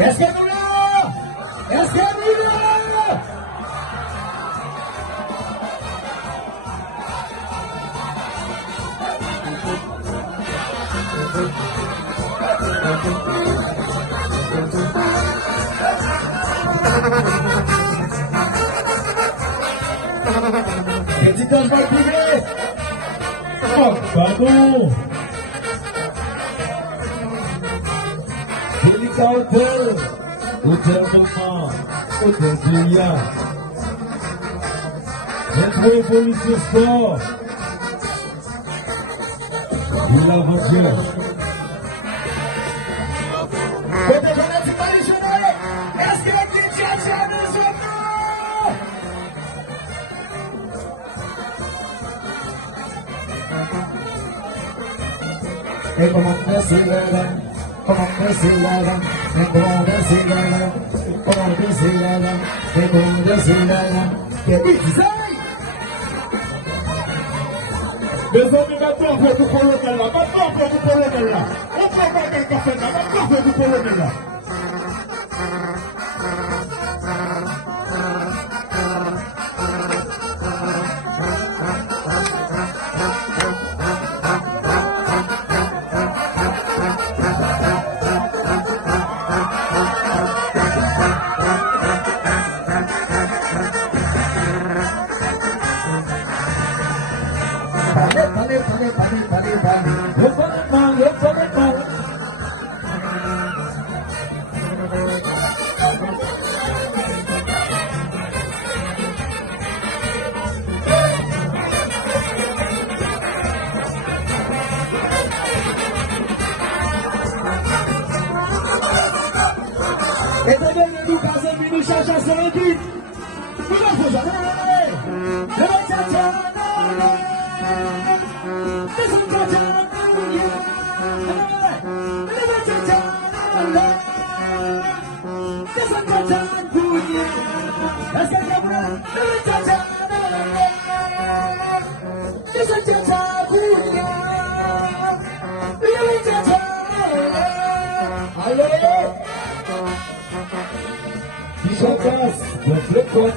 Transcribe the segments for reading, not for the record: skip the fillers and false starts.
Est-ce qu'elle est là? Est-ce qu'elle est là? Petit ange va le priver. Oh, pardon. Délicat hôtel. Hôtel Moment. Hôtel Julia. Métro Évolution Sport. Villa Venture. Côté fanatique traditionnel. Est-ce que les tchatchas nous sont et comment baisser la dame, comment baisser la dame, et comment baisser la dame, comment baisser la dame, et comment baisser la dame, et puis tu sais. Les hommes, maintenant, pour vous colonel là, maintenant, pour vous colonel là, on prend pas quelqu'un fait là, maintenant, pour vous colonel là. Et t'as bien nous casser, puis nous chercher sur le dit. Nous n'en faut jamais. Le tchatcha, le tchatcha, Chakas, le flip-flop.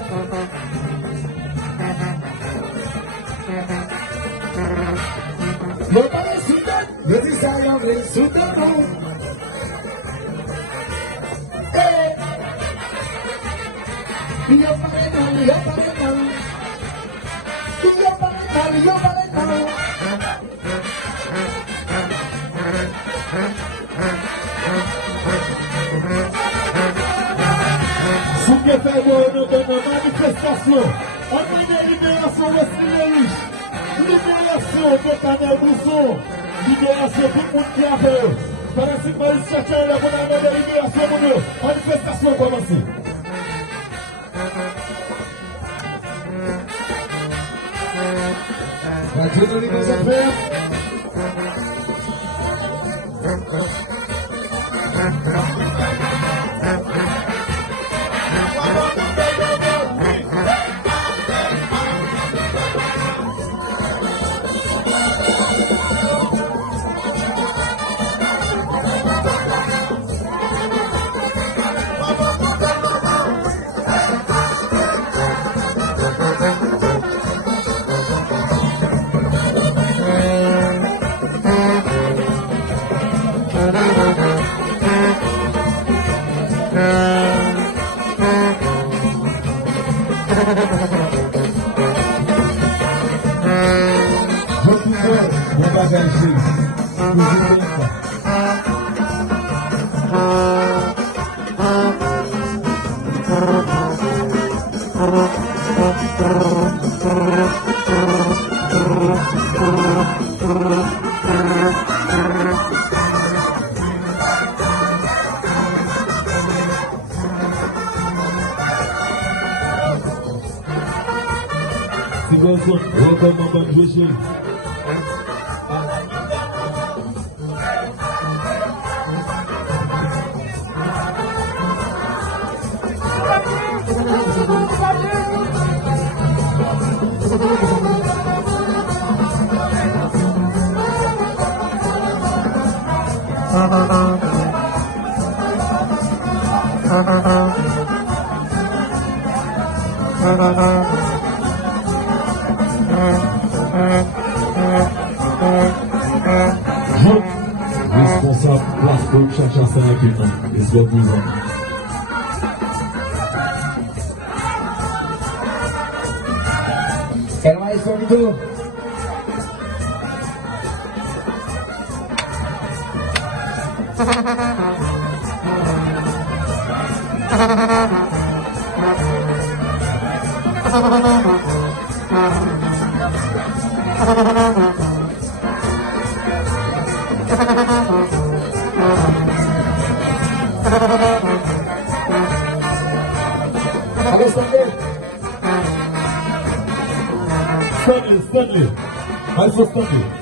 Le palestinien, le design anglais, sous ta main. Il y a pas de temps, il y a pas de temps. Il y a pas de temps, il y a pas de temps. Souviens faire une manifestation. On a une libération Wesley. Libération de Canel Bousson. Libération pour le monde qui a fait. Par ainsi, Marie chercher la bonne de libération pour nous. Manifestation commencée. Radio de l'Église affaires. Welcome, my graduation. Responsable place pour chercher à faire avec nous. It's what we want. El maestro Vito. Stanley. I saw Stanley.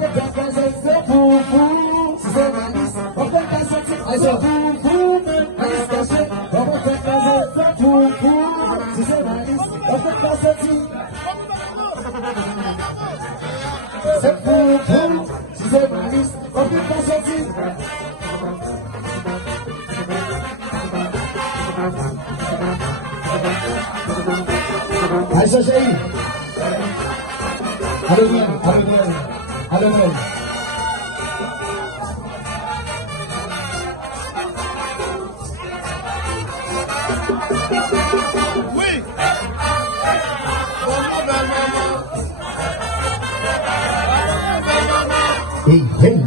c'est foufou. Si c'est malice, on peut pas sortir. C'est foufou, même malice cachée. On peut pas sortir, c'est foufou. Si c'est malice, on peut pas sortir. C'est foufou. Si c'est malice, on peut pas sortir. Aïcha chérie. Allez bien, allez bien, allez bien. Oui. Hey, hey,